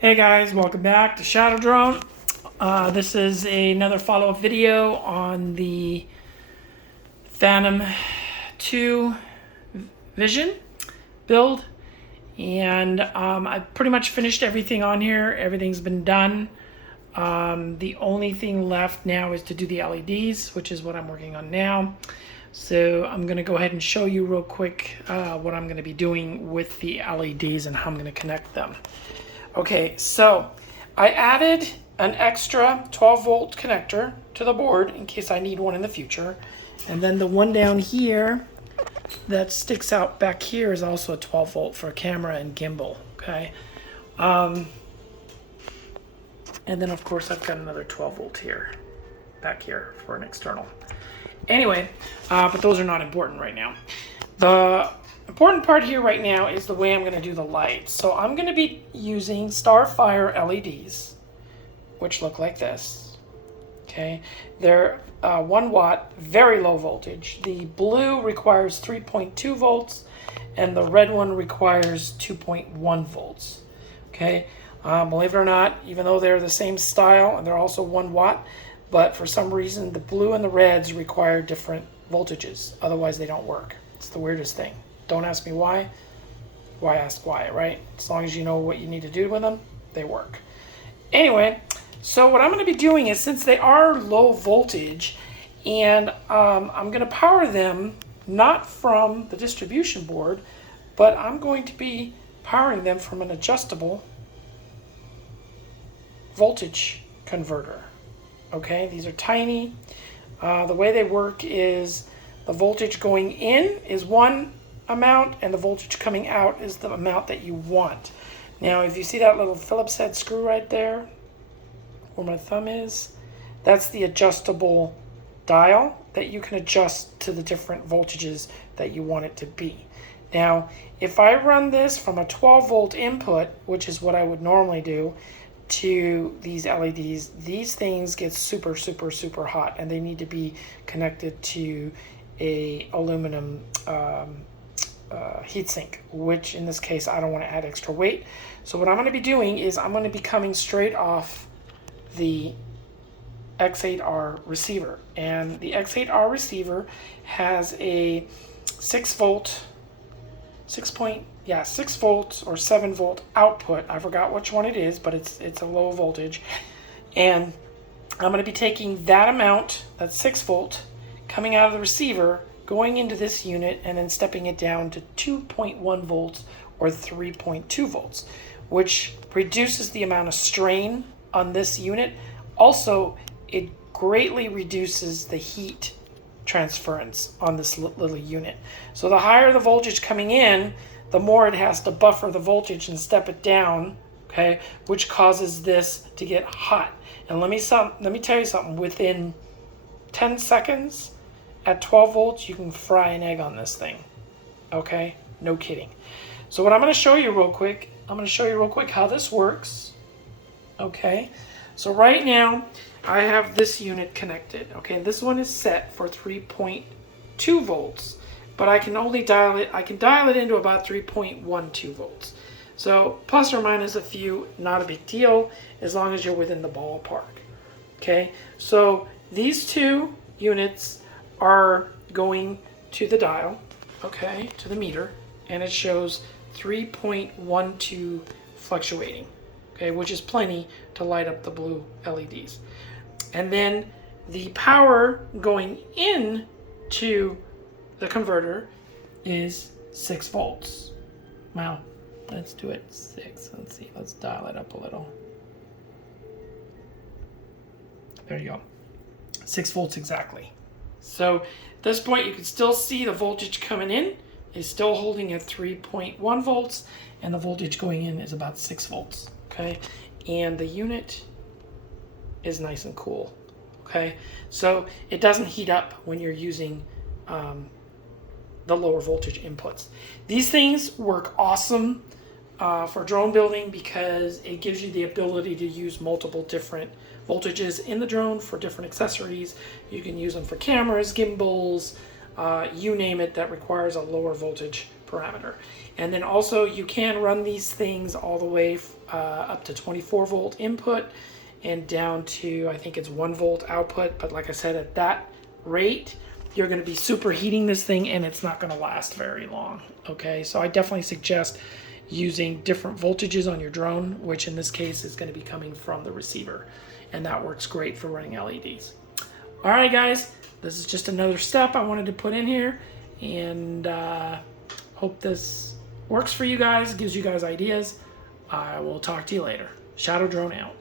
Hey guys, welcome back to Shadow Drone. This is another follow-up video on the Phantom 2 Vision build, and I pretty much finished everything on here. Everything's been done. The only thing left now is to do the LEDs, which is what I'm working on now. So I'm going to go ahead and show you real quick what I'm going to be doing with the LEDs and how I'm going to connect them. Okay, so I added an extra 12 volt connector to the board in case I need one in the future. And then the one down here that sticks out back here is also a 12 volt for camera and gimbal, okay? And then of course I've got another 12 volt here, back here for an external. Anyway, but those are not important right now. The important part here right now is the way I'm going to do the lights. So I'm going to be using Starfire LEDs, which look like this. Okay, they're 1 watt, very low voltage. The blue requires 3.2 volts, and the red one requires 2.1 volts. Okay, believe it or not, even though they're the same style and they're also 1 watt, but for some reason the blue and the reds require different voltages. Otherwise, they don't work. It's the weirdest thing. Don't ask me why. Why ask why, right? As long as you know what you need to do with them, they work. Anyway, so what I'm going to be doing is, since they are low voltage, and I'm going to power them not from the distribution board, but I'm going to be powering them from an adjustable voltage converter. Okay, these are tiny. The way they work is the voltage going in is one amount and the voltage coming out is the amount that you want. Now if you see that little Phillips head screw right there where my thumb is, that's the adjustable dial that you can adjust to the different voltages that you want it to be. Now if I run this from a 12 volt input, which is what I would normally do, to these LEDs, these things get super hot, and they need to be connected to a aluminum heatsink, which in this case I don't want to add extra weight. So what I'm going to be doing is I'm going to be coming straight off the X8R receiver, and the X8R receiver has a 6 volt or 7 volt output. I forgot which one it is, but it's a low voltage, and I'm going to be taking that amount, that 6 volt, coming out of the receiver, going into this unit, and then stepping it down to 2.1 volts or 3.2 volts, which reduces the amount of strain on this unit. Also, it greatly reduces the heat transference on this little unit. So the higher the voltage coming in, the more it has to buffer the voltage and step it down, okay, which causes this to get hot. And let me tell you something, within 10 seconds at 12 volts, you can fry an egg on this thing. Okay? No kidding. So what I'm going to show you real quick, how this works. Okay? So right now, I have this unit connected. Okay? This one is set for 3.2 volts, but I can only dial it into about 3.12 volts. So plus or minus a few, not a big deal, as long as you're within the ballpark. Okay? So these two units are going to the dial, okay, to the meter, and it shows 3.12 fluctuating, okay, which is plenty to light up the blue LEDs. And then the power going in to the converter is 6 volts. Wow, let's do it 6. Let's see, let's dial it up a little. There you go, 6 volts exactly. So at this point, you can still see the voltage coming in is still holding at 3.1 volts, and the voltage going in is about 6 volts, okay? And the unit is nice and cool, okay? So it doesn't heat up when you're using the lower voltage inputs. These things work awesome for drone building because it gives you the ability to use multiple different voltages in the drone for different accessories. You can use them for cameras, gimbals, you name it, that requires a lower voltage parameter. And then also you can run these things all the way up to 24 volt input and down to, I think it's 1 volt output. But like I said, at that rate, you're going to be superheating this thing and it's not going to last very long. Okay, so I definitely suggest using different voltages on your drone, which in this case is going to be coming from the receiver. And that works great for running LEDs. All right, guys, this is just another step I wanted to put in here. And hope this works for you guys, gives you guys ideas. I will talk to you later. Shadow Drone out.